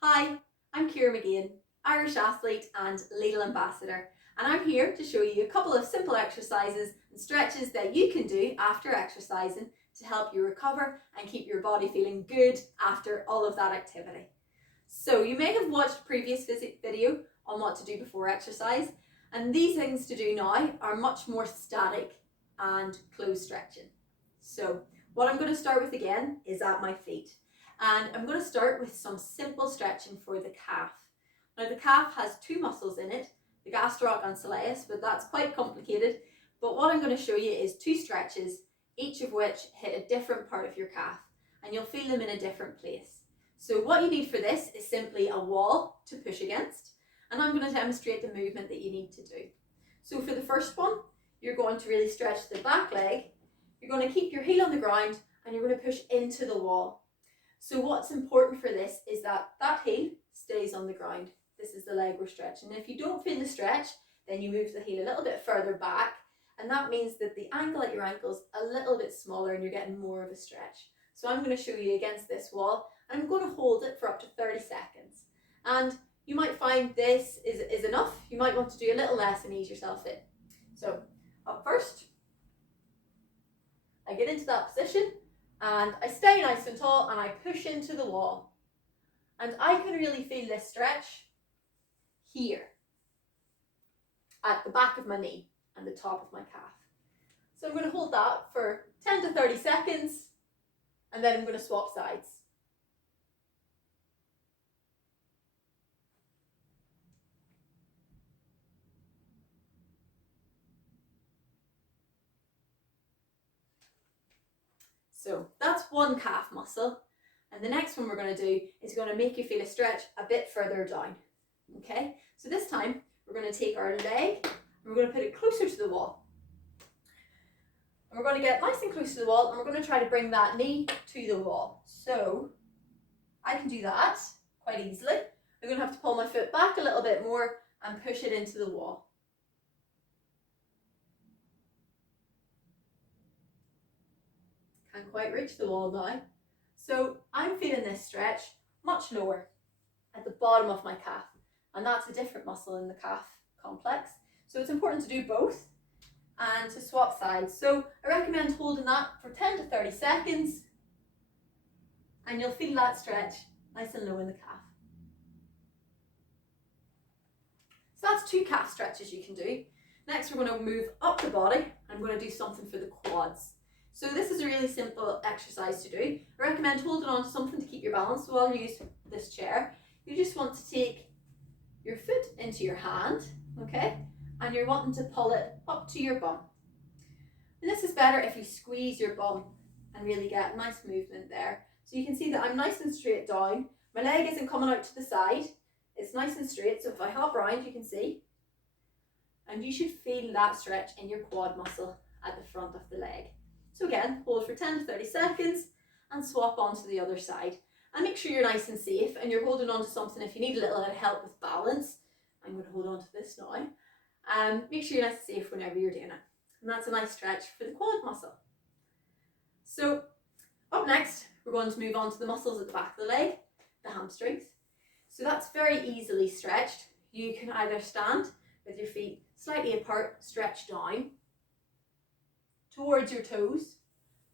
Hi, I'm Ciara Mageean, Irish athlete and Lidl ambassador, and I'm here to show you a couple of simple exercises and stretches that you can do after exercising to help you recover and keep your body feeling good after all of that activity. So you may have watched a previous video on what to do before exercise, and these things to do now are much more static and close stretching. So what I'm going to start with again is at my feet. And I'm going to start with some simple stretching for the calf. Now the calf has two muscles in it, the gastroc and soleus, but that's quite complicated. But what I'm going to show you is two stretches, each of which hit a different part of your calf, and you'll feel them in a different place. So what you need for this is simply a wall to push against, and I'm going to demonstrate the movement that you need to do. So for the first one, you're going to really stretch the back leg. You're going to keep your heel on the ground and you're going to push into the wall. So what's important for this is that that heel stays on the ground. This is the leg we're stretching. And if you don't feel the stretch, then you move the heel a little bit further back, and that means that the angle at your ankle is a little bit smaller and you're getting more of a stretch. So I'm going to show you against this wall, and I'm going to hold it for up to 30 seconds. And you might find this is enough. You might want to do a little less and ease yourself in. So up first, I get into that position and I stay nice and tall and I push into the wall. And I can really feel this stretch here at the back of my knee and the top of my calf. So I'm going to hold that for 10 to 30 seconds and then I'm going to swap sides. So that's one calf muscle, and the next one we're going to do is going to make you feel a stretch a bit further down. Okay, so this time we're going to take our leg and we're going to put it closer to the wall. And we're going to get nice and close to the wall and we're going to try to bring that knee to the wall. So I can do that quite easily. I'm going to have to pull my foot back a little bit more and push it into the wall. Can't quite reach the wall now. So I'm feeling this stretch much lower at the bottom of my calf, and that's a different muscle in the calf complex. So it's important to do both and to swap sides. So I recommend holding that for 10 to 30 seconds and you'll feel that stretch nice and low in the calf. So that's two calf stretches you can do. Next we're going to move up the body. I'm going to do something for the quads. So this is a really simple exercise to do. I recommend holding on to something to keep your balance. So I'll use this chair. You just want to take your foot into your hand, okay? And you're wanting to pull it up to your bum. And this is better if you squeeze your bum and really get nice movement there. So you can see that I'm nice and straight down. My leg isn't coming out to the side. It's nice and straight. So if I hop around, you can see. And you should feel that stretch in your quad muscle at the front of the leg. So again, hold for 10 to 30 seconds and swap onto the other side. And make sure you're nice and safe and you're holding on to something if you need a little bit of help with balance. I'm going to hold on to this now. Make sure you're nice and safe whenever you're doing it. And that's a nice stretch for the quad muscle. So up next, we're going to move on to the muscles at the back of the leg, the hamstrings. So that's very easily stretched. You can either stand with your feet slightly apart, stretch down towards your toes.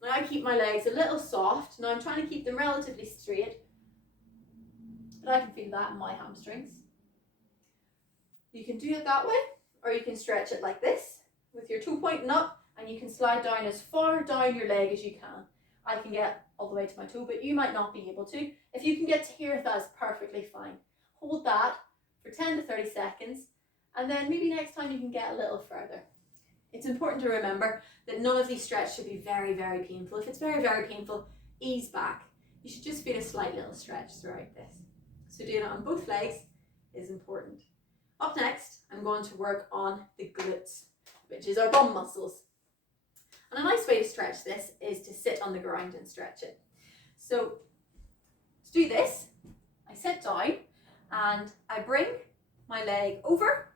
Now I keep my legs a little soft. Now I'm trying to keep them relatively straight, but I can feel that in my hamstrings. You can do it that way, or you can stretch it like this with your toe pointing up, and you can slide down as far down your leg as you can. I can get all the way to my toe, but you might not be able to. If you can get to here, that's perfectly fine. Hold that for 10 to 30 seconds, and then maybe next time you can get a little further. It's important to remember that none of these stretches should be very, very painful. If it's very, very painful, ease back. You should just feel a slight little stretch throughout this. So doing it on both legs is important. Up next, I'm going to work on the glutes, which is our bum muscles. And a nice way to stretch this is to sit on the ground and stretch it. So to do this, I sit down and I bring my leg over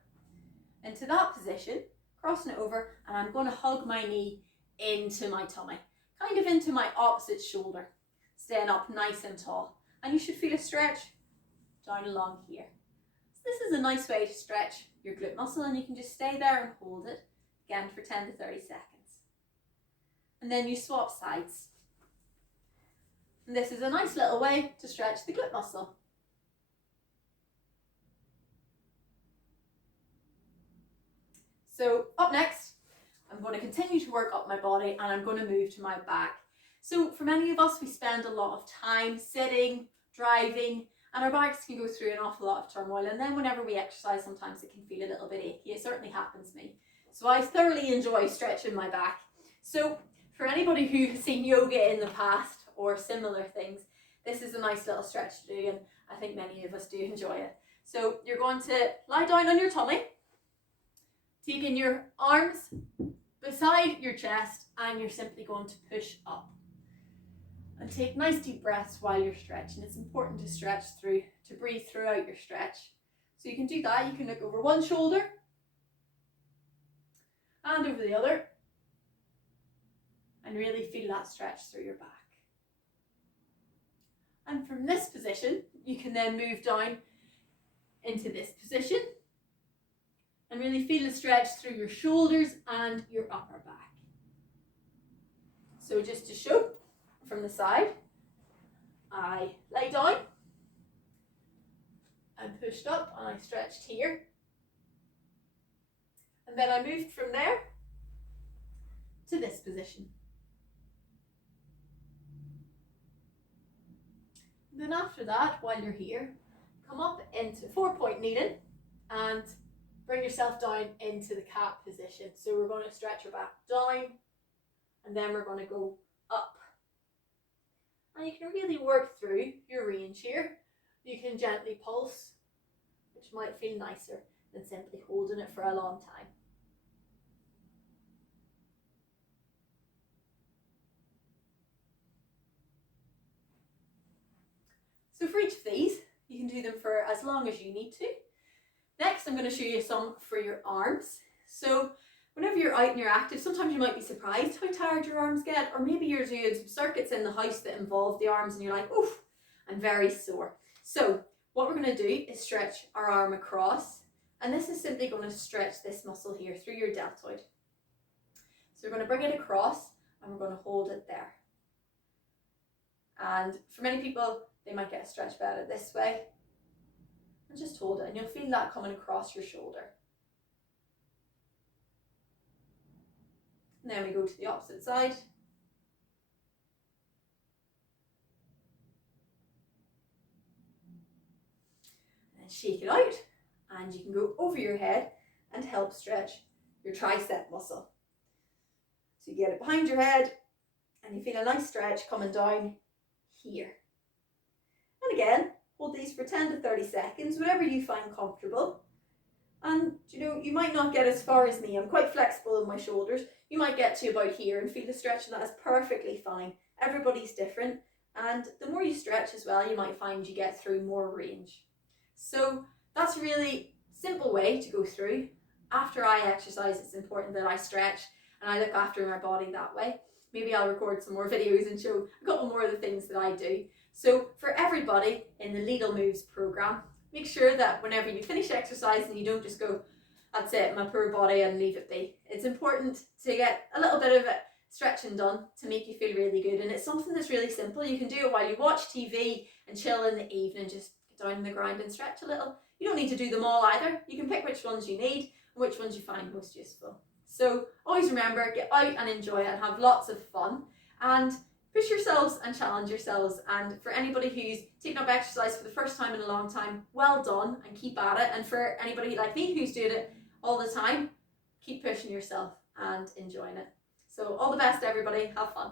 into that position, crossing it over, and I'm going to hug my knee into my tummy, kind of into my opposite shoulder, staying up nice and tall. And you should feel a stretch down along here. So this is a nice way to stretch your glute muscle, and you can just stay there and hold it again for 10 to 30 seconds. And then you swap sides. And this is a nice little way to stretch the glute muscle. So up next, I'm going to continue to work up my body, and I'm going to move to my back. So for many of us, we spend a lot of time sitting, driving, and our backs can go through an awful lot of turmoil. And then whenever we exercise, sometimes it can feel a little bit achy. It certainly happens to me. So I thoroughly enjoy stretching my back. So for anybody who has seen yoga in the past or similar things, this is a nice little stretch to do, and I think many of us do enjoy it. So you're going to lie down on your tummy, taking your arms beside your chest, and you're simply going to push up. And take nice deep breaths while you're stretching. It's important to stretch through, to breathe throughout your stretch. So you can do that. You can look over one shoulder and over the other, and really feel that stretch through your back. And from this position, you can then move down into this position and really feel the stretch through your shoulders and your upper back. So just to show, from the side, I lay down and pushed up, and I stretched here. And then I moved from there to this position. And then after that, while you're here, come up into 4-point kneeling and bring yourself down into the cat position. So we're going to stretch your back down, and then we're going to go up. And you can really work through your range here. You can gently pulse, which might feel nicer than simply holding it for a long time. So for each of these, you can do them for as long as you need to. Next, I'm going to show you some for your arms. So whenever you're out and you're active, sometimes you might be surprised how tired your arms get, or maybe you're doing some circuits in the house that involve the arms and you're like, oof, I'm very sore. So what we're going to do is stretch our arm across, and this is simply going to stretch this muscle here through your deltoid. So we're going to bring it across, and we're going to hold it there. And for many people, they might get a stretch better this way. And just hold it, and you'll feel that coming across your shoulder. And then we go to the opposite side. And then shake it out, and you can go over your head and help stretch your tricep muscle. So you get it behind your head, and you feel a nice stretch coming down here. And again, hold these for 10 to 30 seconds, whatever you find comfortable. And you might not get as far as me. I'm quite flexible in my shoulders. You might get to about here and feel the stretch, and that is perfectly fine. Everybody's different, and the more you stretch as well, you might find you get through more range. So that's a really simple way to go through. After I exercise, it's important that I stretch and I look after my body that way. Maybe I'll record some more videos and show a couple more of the things that I do. So for everybody in the Lidl Moves program, make sure that whenever you finish exercising, you don't just go, that's it, my poor body, and leave it be. It's important to get a little bit of it stretching done to make you feel really good. And it's something that's really simple. You can do it while you watch TV and chill in the evening. Just get down on the ground and stretch a little. You don't need to do them all either. You can pick which ones you need and which ones you find most useful. So always remember, get out and enjoy it and have lots of fun. And push yourselves and challenge yourselves. And for anybody who's taken up exercise for the first time in a long time, well done, and keep at it. And for anybody like me who's doing it all the time, keep pushing yourself and enjoying it. So all the best, everybody. Have fun.